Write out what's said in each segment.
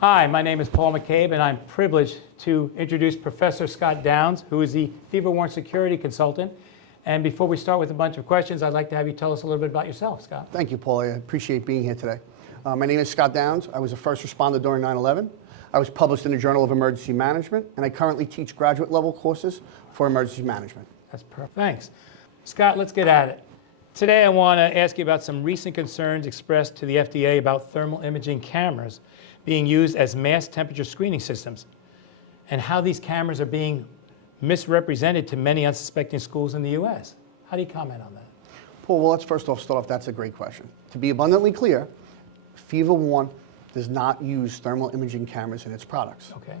Hi, my name is Paul McCabe, and I'm privileged to introduce Professor Scott Downs, who is the FeverWarn security consultant. And before we start with a bunch of questions, I'd like to have you tell us a little bit about yourself, Scott. Thank you, Paul. I appreciate being here today. My name is Scott Downs. I was a first responder during 9/11. I was published in the Journal of Emergency Management, and I currently teach graduate level courses for emergency management. That's perfect. Thanks. Scott, let's get at it. Today I want to ask you about some recent concerns expressed to the FDA about thermal imaging cameras being used as mass temperature screening systems, and how these cameras are being misrepresented to many unsuspecting schools in the U.S. How do you comment on that? Paul, well, let's first off start off, that's a great question. To be abundantly clear, FeverWarn does not use thermal imaging cameras in its products. Okay.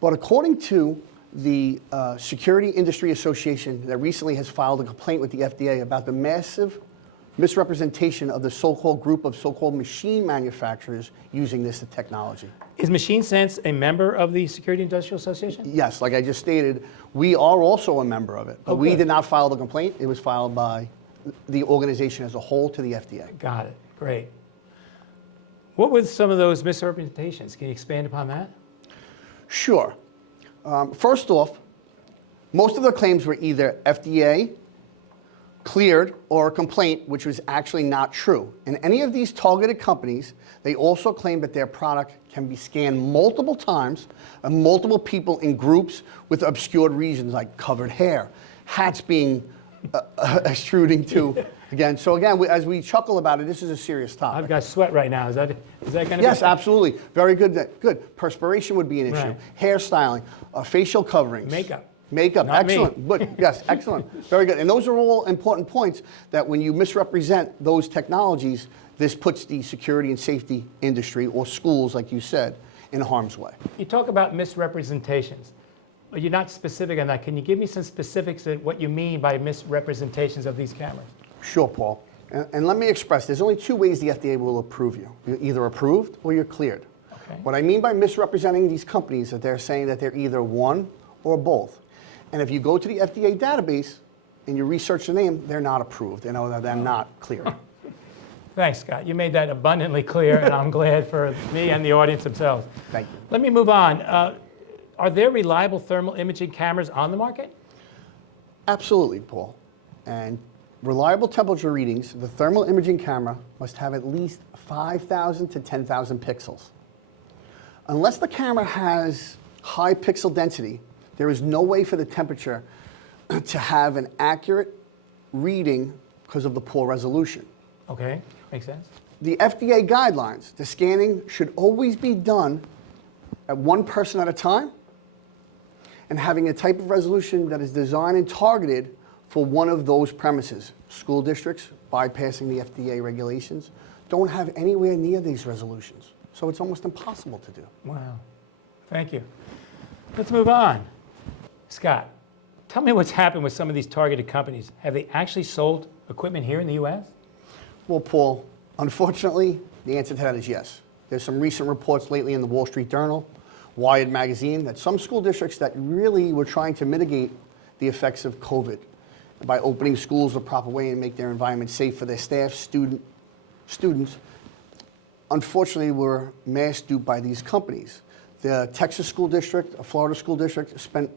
But according to the Security Industry Association that recently has filed a complaint with the FDA about the massive misrepresentation of the so-called group of so-called machine manufacturers using this technology. Is Machine Sense a member of the Security Industrial Association? Yes, like I just stated, we are also a member of it, but we did not file the complaint. It was filed by the organization as a whole to the FDA. Got it. Great. What were some of those misrepresentations? Can you expand upon that? Sure. First off, most of the claims were either FDA cleared or a complaint, which was actually not true. In any of these targeted companies, they also claim that their product can be scanned multiple times and multiple people in groups with obscured reasons like covered hair, hats being extruding to, again. So again, as we chuckle about it, this is a serious topic. I've got sweat right now. Is that going to be? Yes, absolutely. Very good. Good. Perspiration would be an issue. Right. Hairstyling, facial coverings. Makeup, not excellent. But yes, excellent. Very good. And those are all important points that when you misrepresent those technologies, this puts the security and safety industry or schools, like you said, in harm's way. You talk about misrepresentations, but you're not specific on that. Can you give me some specifics of what you mean by misrepresentations of these cameras? Sure, Paul. And let me express, there's only two ways the FDA will approve you. You're either approved or you're cleared. Okay. What I mean by misrepresenting these companies is that they're saying that they're either one or both. And if you go to the FDA database and you research the name, they're not approved. They know that they're not cleared. Thanks, Scott. You made that abundantly clear, and I'm glad for me and the audience themselves. Thank you. Let me move on. Are there reliable thermal imaging cameras on the market? Absolutely, Paul. And reliable temperature readings, the thermal imaging camera must have at least 5,000 to 10,000 pixels. Unless the camera has high pixel density, there is no way for the temperature to have an accurate reading because of the poor resolution. Okay, makes sense. The FDA guidelines, the scanning should always be done at one person at a time and having a type of resolution that is designed and targeted for one of those premises. School districts, bypassing the FDA regulations, don't have anywhere near these resolutions. So it's almost impossible to do. Wow, thank you. Let's move on. Scott, tell me what's happened with some of these targeted companies. Have they actually sold equipment here in the U.S.? Well, Paul, unfortunately, the answer to that is yes. There's some recent reports lately in the Wall Street Journal, Wired magazine, that some school districts that really were trying to mitigate the effects of COVID by opening schools the proper way and make their environment safe for their staff, students, unfortunately were mass duped by these companies. The Texas school district, a Florida school district, spent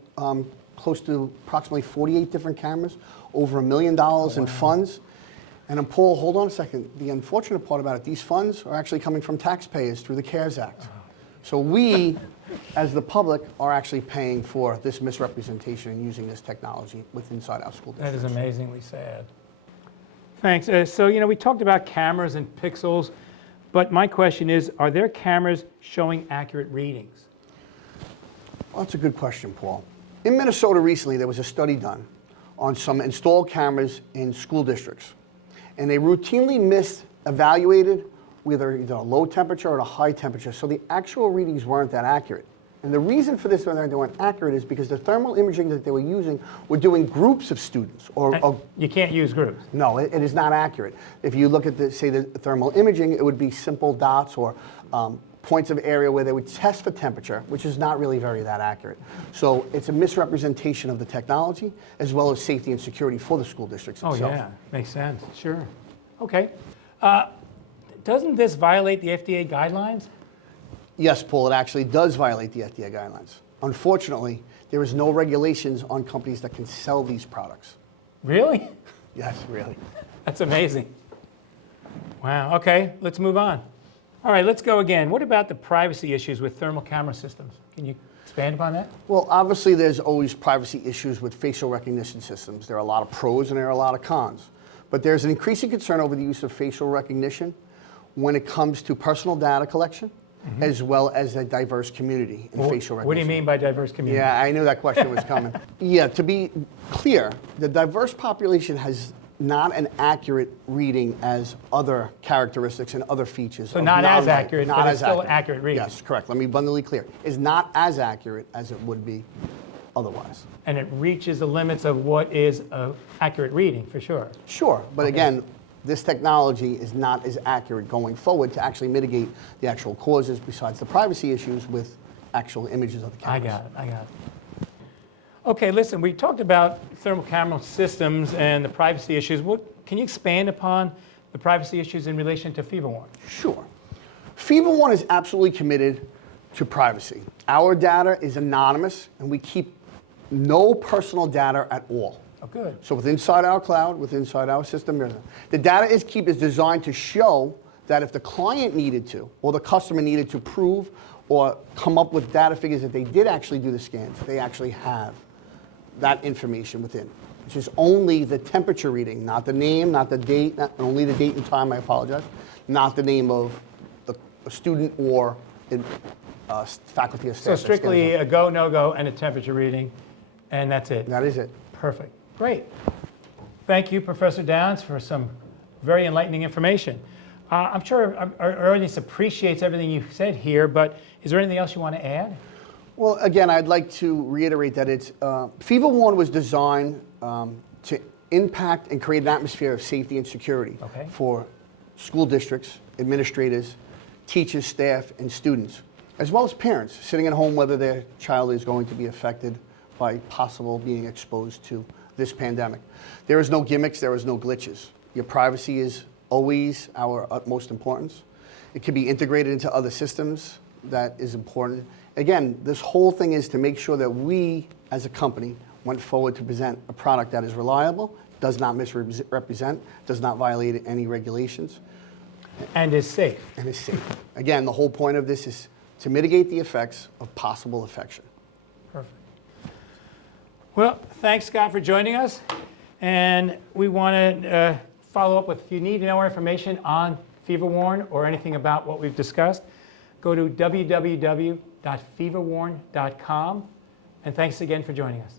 close to approximately 48 different cameras, over $1 million in funds. And Paul, hold on a second. The unfortunate part about it, these funds are actually coming from taxpayers through the CARES Act. So we, as the public, are actually paying for this misrepresentation and using this technology inside our school districts. That is amazingly sad. Thanks. So, we talked about cameras and pixels, but my question is, are there cameras showing accurate readings? Well, that's a good question, Paul. In Minnesota recently, there was a study done on some installed cameras in school districts, and they routinely evaluated whether either a low temperature or a high temperature, so the actual readings weren't that accurate. And the reason for this, when they weren't accurate, is because the thermal imaging that they were using were doing groups of students. You can't use groups. No, it is not accurate. If you look at, the thermal imaging, it would be simple dots or points of area where they would test for temperature, which is not really that accurate. So it's a misrepresentation of the technology as well as safety and security for the school districts itself. Oh yeah, makes sense, sure. Okay. Doesn't this violate the FDA guidelines? Yes, Paul, it actually does violate the FDA guidelines. Unfortunately, there is no regulations on companies that can sell these products. Really? Yes, really. That's amazing. Wow, okay, let's move on. All right, let's go again. What about the privacy issues with thermal camera systems? Can you expand upon that? Well, obviously, there's always privacy issues with facial recognition systems. There are a lot of pros and there are a lot of cons. But there's an increasing concern over the use of facial recognition when it comes to personal data collection, as well as a diverse community in facial recognition. What do you mean by diverse community? Yeah, I knew that question was coming. Yeah, to be clear, the diverse population has not an accurate reading as other characteristics and other features. So of not as non-white. accurate, Not but as it's still accurate reading. Yes, correct. Let me be abundantly clear. Is not as accurate as it would be otherwise. And it reaches the limits of what is an accurate reading, for sure. Sure, but again, this technology is not as accurate going forward to actually mitigate the actual causes besides the privacy issues with actual images of the cameras. I got it. Okay, listen, we talked about thermal camera systems and the privacy issues. Can you expand upon the privacy issues in relation to FeverWarn? Sure. FeverWarn is absolutely committed to privacy. Our data is anonymous, and we keep no personal data at all. Oh, good. So with inside our cloud, with inside our system, the data is designed to show that if the client needed to, or the customer needed to prove or come up with data figures that they did actually do the scans, they actually have that information within, which is only the temperature reading, not the name, not the date, only the date and time, I apologize, not the name of a student or faculty or staff. So strictly a go, no-go, and a temperature reading, and that's it. That is it. Perfect. Great. Thank you, Professor Downs, for some very enlightening information. I'm sure our audience appreciates everything you've said here, but is there anything else you want to add? Well, again, I'd like to reiterate that FeverWarn was designed to impact and create an atmosphere of safety and security for school districts, administrators, teachers, staff, and students, as well as parents sitting at home whether their child is going to be affected by possible being exposed to this pandemic. There is no gimmicks, there is no glitches. Your privacy is always our utmost importance. It can be integrated into other systems. That is important. Again, this whole thing is to make sure that we, as a company, went forward to present a product that is reliable, does not misrepresent, does not violate any regulations. And is safe. And is safe. Again, the whole point of this is to mitigate the effects of possible infection. Perfect. Well, thanks, Scott, for joining us. And we want to follow up with, if you need more information on FeverWarn or anything about what we've discussed, go to www.feverwarn.com. And thanks again for joining us.